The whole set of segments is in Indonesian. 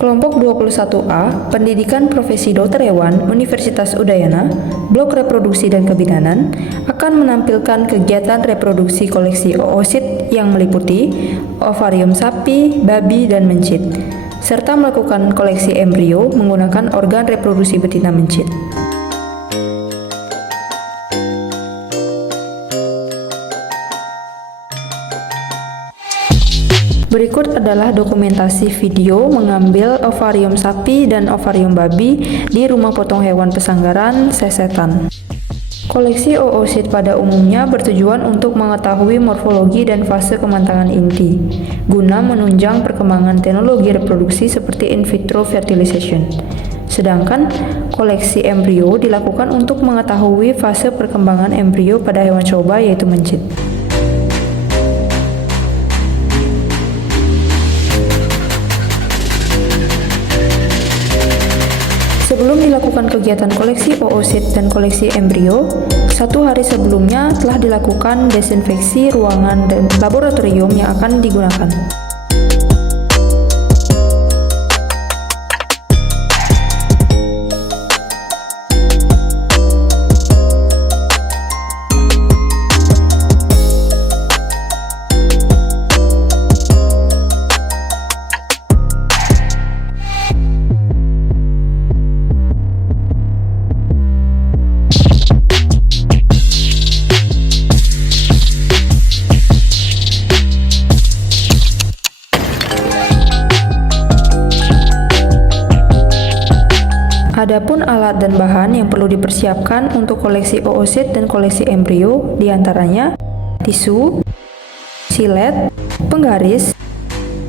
Kelompok 21A, Pendidikan Profesi Dokter Hewan, Universitas Udayana, Blok Reproduksi dan Kebidanan, akan menampilkan kegiatan reproduksi koleksi oosit yang meliputi ovarium sapi, babi, dan mencit, serta melakukan koleksi embrio menggunakan organ reproduksi betina mencit. Berikut adalah dokumentasi video mengambil ovarium sapi dan ovarium babi di Rumah Potong Hewan Pesanggaran, Sesetan. Koleksi oosit pada umumnya bertujuan untuk mengetahui morfologi dan fase kemantangan inti, guna menunjang perkembangan teknologi reproduksi seperti in vitro fertilization. Sedangkan koleksi embrio dilakukan untuk mengetahui fase perkembangan embrio pada hewan coba yaitu mencit. Sebelum dilakukan kegiatan koleksi oosit dan koleksi embrio, 1 hari sebelumnya telah dilakukan desinfeksi ruangan dan laboratorium yang akan digunakan. Adapun alat dan bahan yang perlu dipersiapkan untuk koleksi oosit dan koleksi embrio diantaranya tisu, silet, penggaris,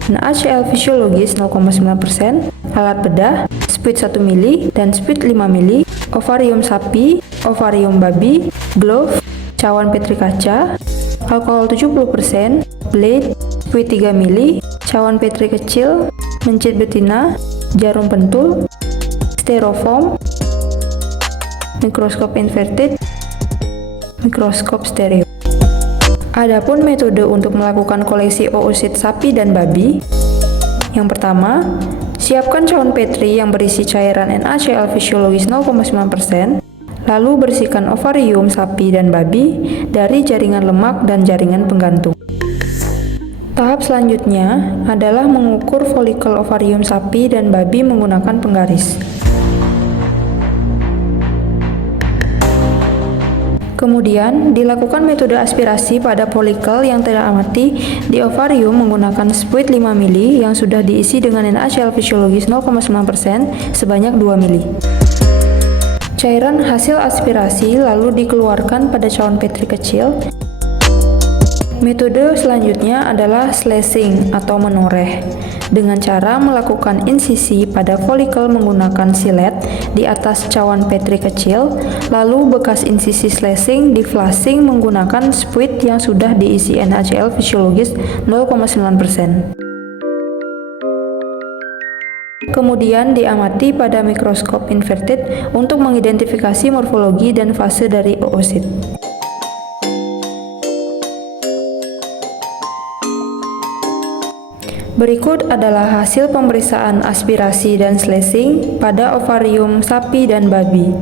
NaCl fisiologis 0,9%, alat bedah, spuit 1 mili dan spuit 5 mili, ovarium sapi, ovarium babi, glove, cawan petri kaca, alkohol 70%, blade, spuit 3 mili, cawan petri kecil, mencit betina, jarum pentul, styrofoam, mikroskop inverted, mikroskop stereo. Adapun metode untuk melakukan koleksi oosit sapi dan babi. Yang pertama, siapkan cawan petri yang berisi cairan NaCl fisiologis 0,9%, lalu bersihkan ovarium sapi dan babi dari jaringan lemak dan jaringan penggantung. Tahap selanjutnya adalah mengukur folikel ovarium sapi dan babi menggunakan penggaris. Kemudian, dilakukan metode aspirasi pada folikel yang teramati di ovarium menggunakan spuit 5 mili yang sudah diisi dengan NaCl fisiologis 0,9% sebanyak 2 mili. Cairan hasil aspirasi lalu dikeluarkan pada cawan petri kecil. Metode selanjutnya adalah slashing atau menoreh dengan cara melakukan insisi pada folikel menggunakan silet di atas cawan petri kecil, lalu bekas insisi slashing di flashing menggunakan spuit yang sudah diisi NaCl fisiologis 0,9%. Kemudian diamati pada mikroskop inverted untuk mengidentifikasi morfologi dan fase dari oosit. Berikut adalah hasil pemeriksaan aspirasi dan slashing pada ovarium sapi dan babi.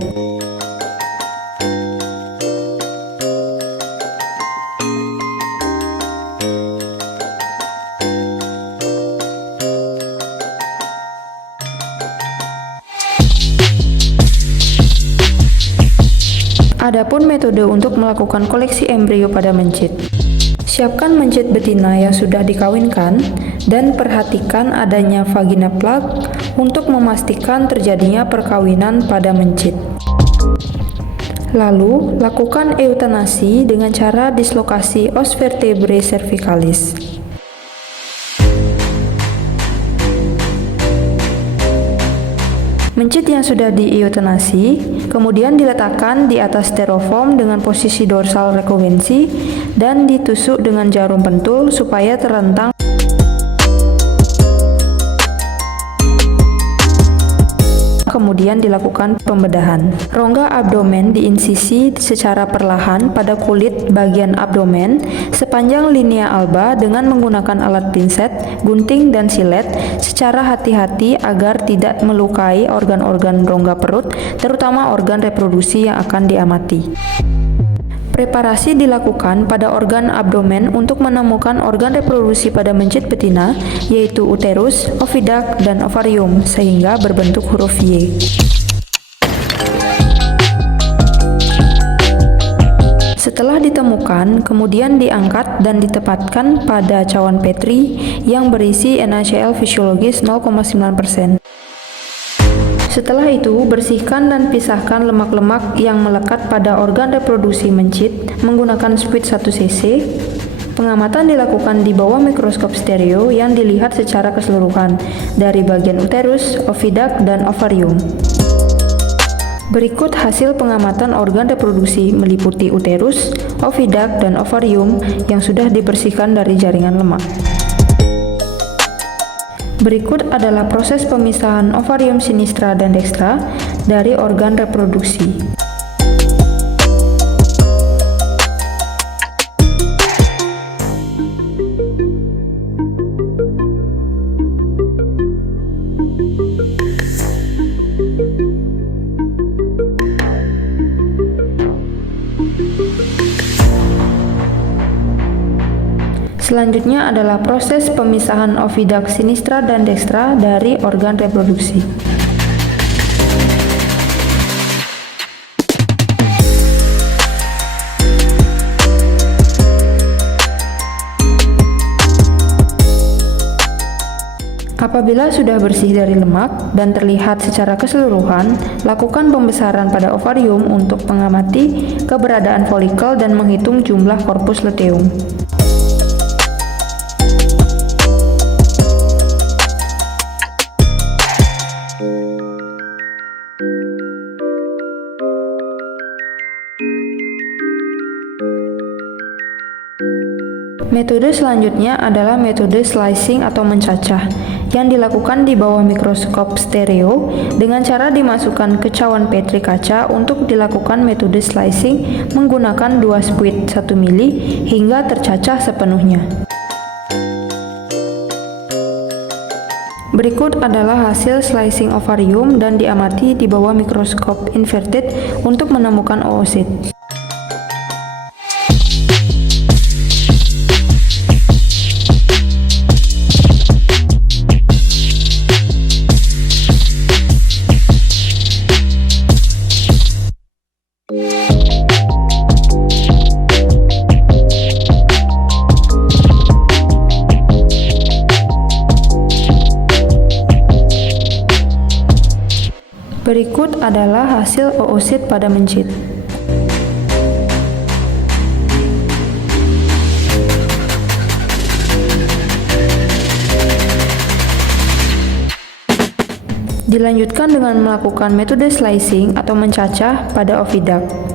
Adapun metode untuk melakukan koleksi embrio pada mencit. Siapkan mencit betina yang sudah dikawinkan dan perhatikan adanya vagina plug untuk memastikan terjadinya perkawinan pada mencit. Lalu, lakukan eutanasi dengan cara dislokasi os vertebrae cervicalis. Mencit yang sudah dieutanasi kemudian diletakkan di atas styrofoam dengan posisi dorsal rekubensi dan ditusuk dengan jarum pentul supaya terentang. kemudian dilakukan pembedahan. Rongga abdomen diinsisi secara perlahan pada kulit bagian abdomen sepanjang linea alba dengan menggunakan alat pinset, gunting, dan silet secara hati-hati agar tidak melukai organ-organ rongga perut, terutama organ reproduksi yang akan diamati. Preparasi dilakukan pada organ abdomen untuk menemukan organ reproduksi pada mencit betina, yaitu uterus, oviduct, dan ovarium, sehingga berbentuk huruf Y. Setelah ditemukan, kemudian diangkat dan ditempatkan pada cawan Petri yang berisi NaCl fisiologis 0,9%. Setelah itu, bersihkan dan pisahkan lemak-lemak yang melekat pada organ reproduksi mencit menggunakan spuit 1 cc. Pengamatan dilakukan di bawah mikroskop stereo yang dilihat secara keseluruhan dari bagian uterus, oviduct, dan ovarium. Berikut hasil pengamatan organ reproduksi meliputi uterus, oviduct, dan ovarium yang sudah dibersihkan dari jaringan lemak. Berikut adalah proses pemisahan ovarium sinistra dan dextra dari organ reproduksi. Selanjutnya adalah proses pemisahan oviduct sinistra dan dextra dari organ reproduksi. Apabila sudah bersih dari lemak dan terlihat secara keseluruhan, lakukan pembesaran pada ovarium untuk mengamati keberadaan folikel dan menghitung jumlah korpus luteum. Metode selanjutnya adalah metode slicing atau mencacah yang dilakukan di bawah mikroskop stereo dengan cara dimasukkan ke cawan Petri kaca untuk dilakukan metode slicing menggunakan 2 spuit 1 mili hingga tercacah sepenuhnya. Berikut adalah hasil slicing ovarium dan diamati di bawah mikroskop inverted untuk menemukan oosit. Berikut adalah hasil oosit pada mencit. Dilanjutkan dengan melakukan metode slicing atau mencacah pada oviduct.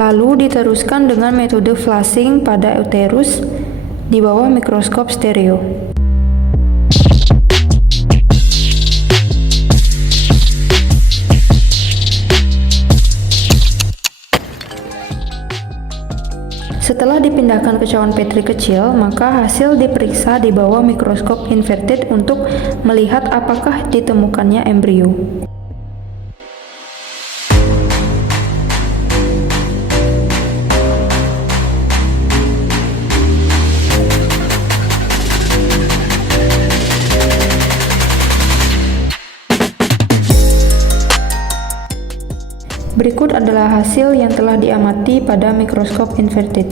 Lalu diteruskan dengan metode flashing pada uterus di bawah mikroskop stereo. Setelah dipindahkan ke cawan Petri kecil, maka hasil diperiksa di bawah mikroskop inverted untuk melihat apakah ditemukannya embrio. Berikut adalah hasil yang telah diamati pada mikroskop inverted.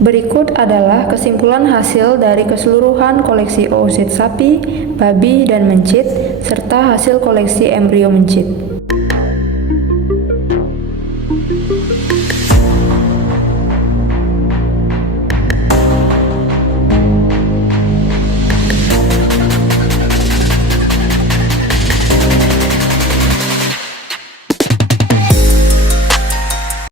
Berikut adalah kesimpulan hasil dari keseluruhan koleksi oosit sapi, babi, dan mencit, serta hasil koleksi embrio mencit.